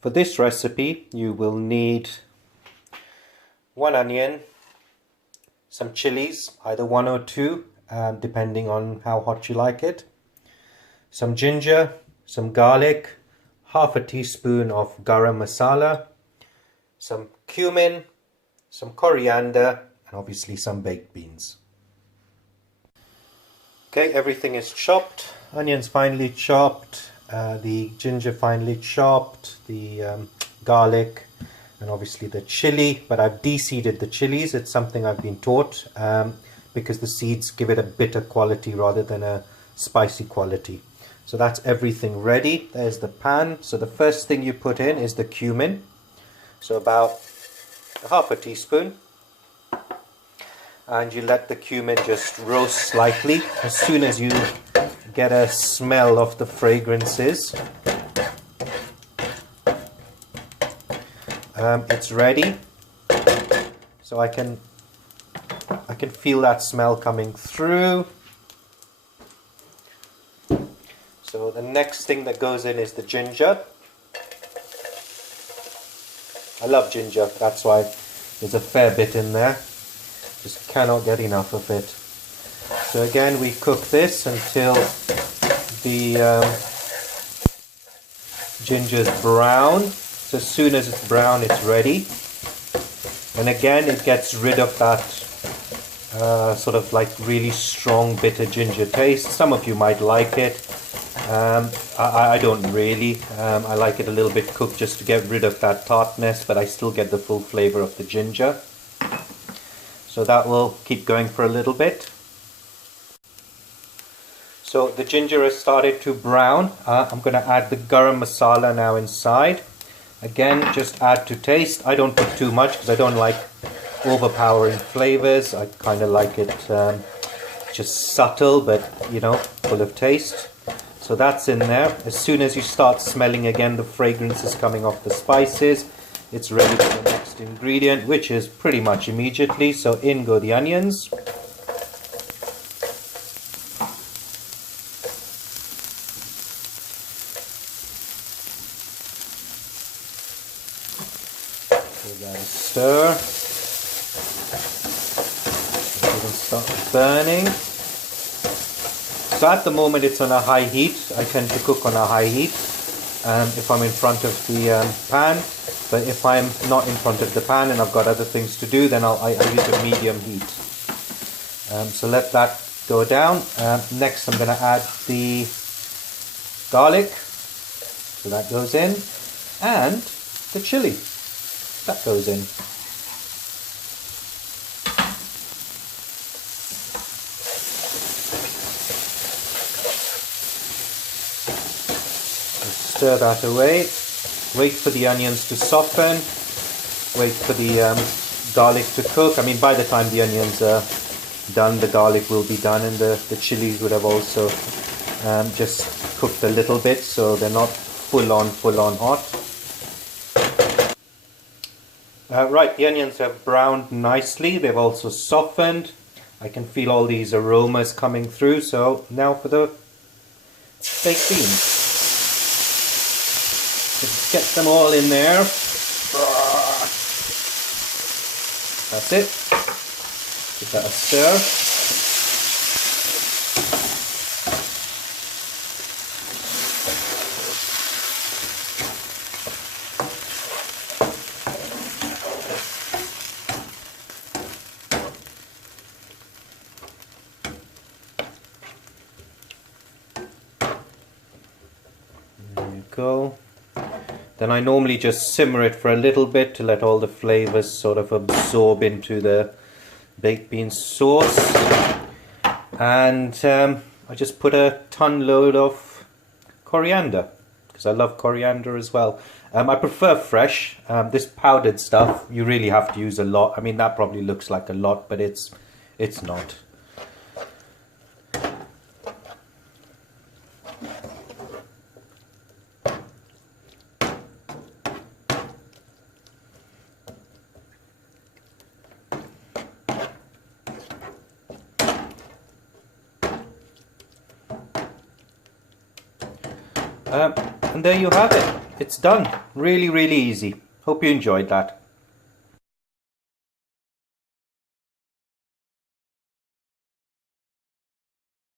For this recipe, you will need 1 onion, some chilies, either 1 or 2, depending on how hot you like it, some ginger, some garlic, half a teaspoon of garam masala, some cumin, some coriander, and obviously some baked beans. Okay, everything is chopped, onions finely chopped, the ginger finely chopped, the garlic, and obviously the chili, but I've de-seeded the chilies. It's something I've been taught because the seeds give it a bitter quality rather than a spicy quality. So that's everything ready. There's the pan. So the first thing you put in is the cumin. So about half a teaspoon. And you let the cumin just roast slightly. As soon as you get a smell of the fragrances, it's ready. So I can feel that smell coming through. So the next thing that goes in is the ginger. I love ginger, that's why there's a fair bit in there. Just cannot get enough of it. So again, we cook this until the ginger is brown. So as soon as it's brown, it's ready. And again, it gets rid of that sort of like really strong bitter ginger taste. Some of you might like it. I don't really. I like it a little bit cooked just to get rid of that tartness, but I still get the full flavor of the ginger. So that will keep going for a little bit. So the ginger has started to brown. I'm going to add the garam masala now inside. Again, just add to taste. I don't put too much because I don't like overpowering flavors. I kind of like it just subtle, but you know, full of taste. So that's in there. As soon as you start smelling again the fragrances coming off the spices, it's ready for the next ingredient, which is pretty much immediately. So in go the onions. So give that a stir. It will start burning. So at the moment it's on a high heat. I tend to cook on a high heat if I'm in front of the pan. But if I'm not in front of the pan and I've got other things to do, then I use a medium heat. So let that go down. Next I'm going to add the garlic. So that goes in. And the chili. That goes in. Stir that away. Wait for the onions to soften. Wait for the garlic to cook. I mean, by the time the onions are done, the garlic will be done, and the chilies would have also just cooked a little bit, so they're not full on hot. Right, the onions have browned nicely. They've also softened. I can feel all these aromas coming through. So now for the baked beans. Just get them all in there. That's it. Give that a stir. There you go. Then I normally just simmer it for a little bit to let all the flavors sort of absorb into the baked bean sauce. And I just put a ton load of coriander because I love coriander as well. I prefer fresh. This powdered stuff, you really have to use a lot. I mean, that probably looks like a lot, but it's not. And there you have it. It's done. Really, really easy. Hope you enjoyed that.